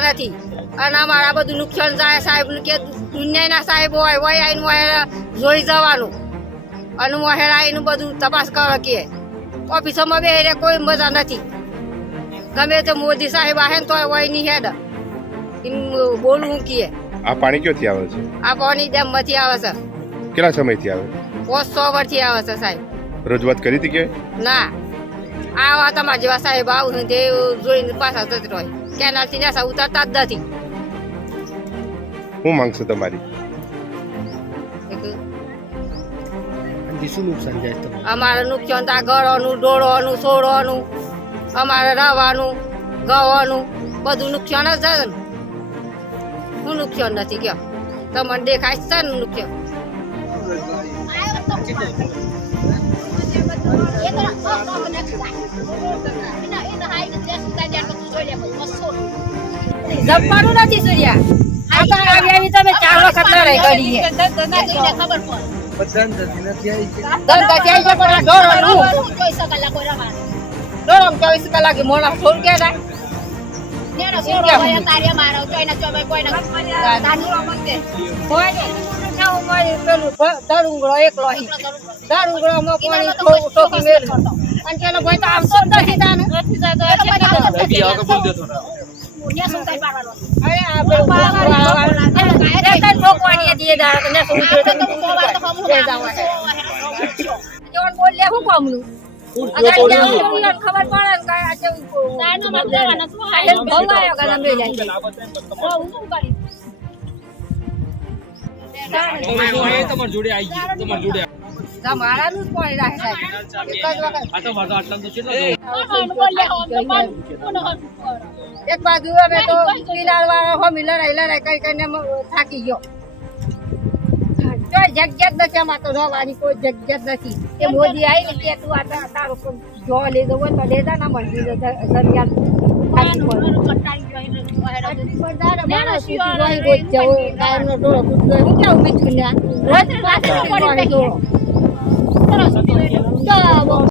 નથી. અને અમારા બધું નુકસાન થાય સાહેબ કે દુનિયાના સાહેબ હોય હોય આવીને હોય જોઈ જવાનું. અને મોહેર આવીને બધું તપાસ કરો કે ઓફિસોમાં બે કોઈ મજા નથી. ગમે તે મોદી સાહેબ આહે તો હોય નહીં હેડ. એમ બોલવું કીએ આ પાણી ક્યાંથી આવે છે? આ પાણી ડેમમાંથી આવે છે. કેટલા સમયથી આવે? પોસ્ટ સો વર્ષથી આવે છે સાહેબ. રજૂઆત કરી હતી કે? ના. આવા તમારા જેવા સાહેબ આવું તે જોઈને પાછા જતો હોય કેનાલથી નેસા ઉતરતા જ નથી શું માંગશે તમારી શું નુકસાન જાય તમારે અમારે નુકસાન તા ઘરોનું ડોળોનું છોડવાનું અમારે રવાનું ગવાનું બધું નુકસાન જ છે ને શું નુકસાન નથી કયો તમને દેખાય છે ને નુકસાન જમવાનું નથી સૂર્યા. આ તો આવી આવી તમે ચાર વખત કરીએ ધંધા ક્યાંય છે પણ ચોવીસ કલાકે મોડા છોડ દારૂંગળો એકલો અને પેલો ભાઈ તો આમ તો નથી તાને. અરે આ પેલું ભોગવાળા- અરે કઈ ભોગવાડીએ દાડા. તો ને શું ઉતરે તો બે જાવા. જોન બોલે હું કામનું? અગર ત્યાં ઉતરીએ ને ખબર પડે જોડે આવી ગયું. તમારી જોડે તમારાનું જ પાણી રાખે સાહેબ. એક જ વખત બાજુ અમે તો કિનાર વાળા હોમી લડાઈ લડાઈ કઈ કરીને મ- થાકી ગયો. કોઈ જગ્યા જ નથી આમાં તો રહેવાની કોઈ જગ્યા જ નથી. એ મોદી આવી ને કે તું આ તારો જો લીધો હોય તો લેતા ના મળતી ડોળો હોય. હું કેવું મીઠું ને આ? રજ પાછળ ડોળો. તો